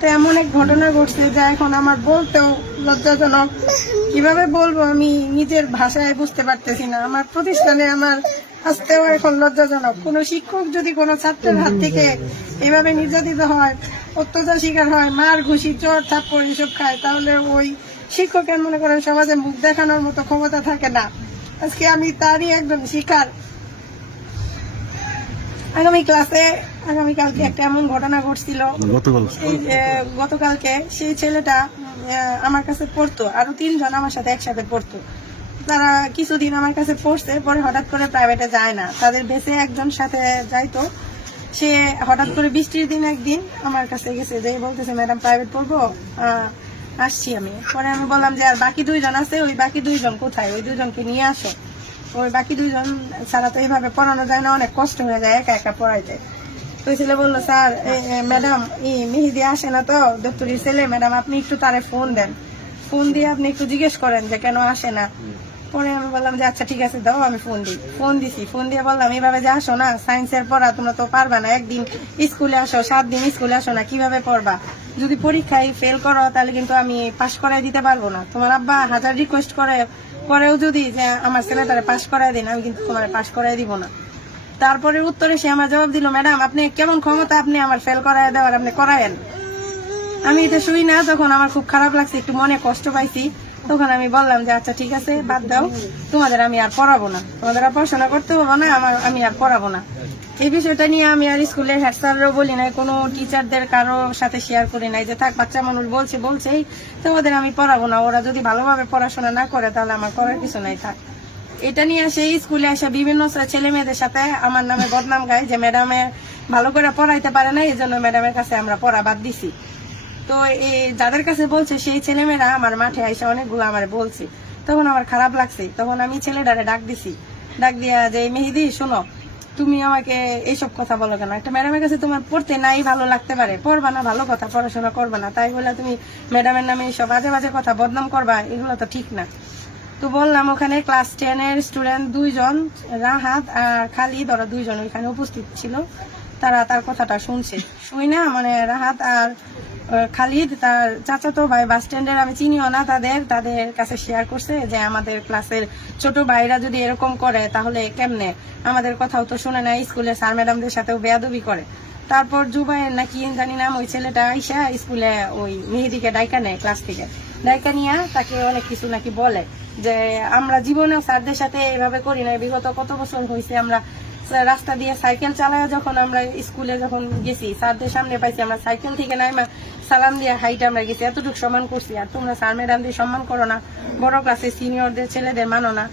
এমন এক ঘটনা ঘটছে যা এখন আমার বলতেও লজ্জাজনক। কিভাবে বলবো আমি নিজের ভাষায় বুঝতে পারতেছি না। আমার প্রতিষ্ঠানে আমার আসতেও এখন লজ্জাজনক। কোনো শিক্ষক যদি কোনো ছাত্রের হাত থেকে এভাবে নির্যাতিত হয়, অত্যাচার শিকার হয়, মার ঘুষি চর থাপ্পড় এসব খায়, তাহলে ওই শিক্ষকের মনে করেন সমাজে মুখ দেখানোর মতো ক্ষমতা থাকে না। আজকে আমি তারই একজন শিকার। আগামীকালকে একটা এমন ঘটনা ঘটছিল, গতকালকে সেই ছেলেটা আমার কাছে পড়তো, আরো 3 জন আমার সাথে একসাথে পড়তো। তারা কিছুদিন আমার কাছে পড়ছে, পরে হঠাৎ করে প্রাইভেটে যায় না, তাদের বেঁচে একজন সাথে যাইতো। সে হঠাৎ করে বৃষ্টির দিন একদিন আমার কাছে গেছে, যে বলতেছে ম্যাডাম প্রাইভেট পড়বো, আসছি আমি। পরে আমি বললাম যে আর বাকি 2 জন আছে, ওই বাকি 2 জন কোথায়, ওই 2 জনকে নিয়ে আসো। ওই বাকি 2 জন ছাড়া তো এইভাবে পড়ানো যায় না, অনেক কষ্ট হয়ে যায় একা একা পড়াইতে। তো ছেলে বললো স্যার ম্যাডাম মেহেদি আসে না তো, দপ্তরির ছেলে, ম্যাডাম আপনি একটু তারে ফোন দেন, ফোন দিয়ে আপনি একটু জিজ্ঞেস করেন যে কেন আসে না। পরে আমি বললাম যে আচ্ছা ঠিক আছে দাও, আমি ফোন দিছি। ফোন দিয়ে বললাম এইভাবে যে আসো না, সায়েন্সের পড়া তোমরা তো পারবা না, একদিন স্কুলে আসো, 7 দিন স্কুলে আসো না, কিভাবে পড়বা? যদি পরীক্ষায় ফেল করো তাহলে কিন্তু আমি পাশ করাই দিতে পারবো না। তোমার আব্বা 1000 রিকোয়েস্ট করে পরেও যদি যে আমার ছেলেটারে পাশ করাই দিন, আমি কিন্তু তোমার পাশ করাই দিব না। তারপরে উত্তরে সে আমার জবাব দিল, ম্যাডাম আপনি কেমন ক্ষমতা, আপনি আমার ফেল করায় দেওয়ার, আপনি করায়েন। আমি এটা শুই না, তখন আমার খুব খারাপ লাগছে, একটু মনে কষ্ট পাইছি। তখন আমি বললাম যে আচ্ছা ঠিক আছে বাদ দাও, তোমাদের আমি আর পড়াবো না, তোমাদের আর পড়াশোনা করতে হবে না, আমি আর পড়াবো না। এই বিষয়টা নিয়ে আমি আর স্কুলের হেড স্যারও বলি নাই, কোনো টিচারদের কারো সাথে শেয়ার করি নাই, যে থাক বাচ্চা মানুষ বলছেই তোমাদের আমি পড়াবো না, ওরা যদি ভালোভাবে পড়াশোনা না করে তাহলে আমার করার কিছু নাই, থাক। এটা নিয়ে সেই স্কুলে এসে বিভিন্ন ছেলে মেয়েদের সাথে আমার নামে বদনাম গায়, যে ম্যাডামে ভালো করে পড়াইতে পারে না, এই জন্য ম্যাডামের কাছে আমরা পড়া বাদ দিছি। তো এই যাদের কাছে বলছে সেই ছেলেমেয়েরা আমার মাঠে আইসা অনেকগুলো আমার বলছে, তখন আমার খারাপ লাগছে। তখন আমি ছেলেটারে ডাক দিয়া যে মেহেদি শোনো, তুমি আমাকে এইসব কথা বলো কেন? একটা ম্যাডামের কাছে তোমার পড়তে নাই ভালো লাগতে পারে, পড়বা না, ভালো কথা, পড়াশোনা করবা না, তাই বলে তুমি ম্যাডামের নামে এইসব বাজে বাজে কথা বদনাম করবা, এগুলো তো ঠিক না। তো বললাম ওখানে ক্লাস 10 এর স্টুডেন্ট 2 জন, রাহাত আর খালিদ, ওরা 2 জন ওইখানে উপস্থিত ছিল। তারা তার কথাটা শুই না, মানে রাহাত আর খালিদ তার চাচাতো ভাই, বাস স্ট্যান্ডের, আমি চিনিও না তাদের কাছে শেয়ার করছে যে আমাদের ক্লাসের ছোট ভাইরা যদি এরকম করে তাহলে কেমনে, আমাদের কথাও তো শুনে না, স্কুলের স্যার ম্যাডামদের সাথেও বেয়াদবি করে। তারপর জুবাইর নাকি জানি নাম, ওই ছেলেটা আইসা স্কুলে ওই মেহেদিকে ডাইকা নেয়, ক্লাস থেকে ডাইকা নিয়ে তাকে অনেক কিছু নাকি বলে, যে আমরা জীবনেও স্যারদের সাথে এভাবে করি না, বিগত কত বছর হয়েছে আমরা রাস্তা দিয়ে সাইকেল চালায় যখন আমরা স্কুলে যখন গেছি, স্যারদের সামনে পাইছি, আমরা সাইকেল থেকে নাইমা সালাম দিয়ে হাইটে আমরা গেছি, এতটুকু সম্মান করছি, আর তোমরা স্যার ম্যাডামদের সম্মান করো না, বড় ক্লাসে সিনিয়রদের ছেলেদের মানো না।